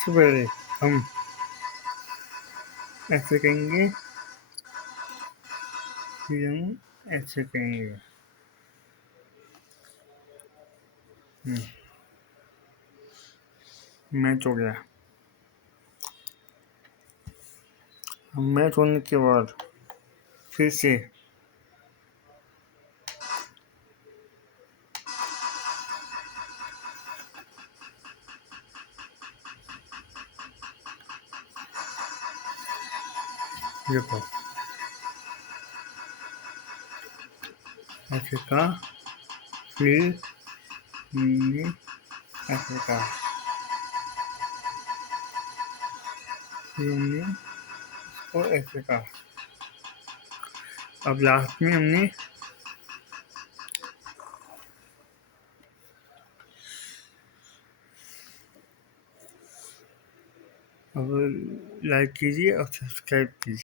सबसे पहले हम ऐसे कहेंगे, फिर हम ऐसे कहेंगे। मैच हो गया। मैच होने के बाद फिर से देखो ऐसे का, फिर हमने ऐसे का, फिर हमने इसको ऐसे का। अब लास्ट में हमने अब लाइक कीजिए और सब्सक्राइब कीजिए।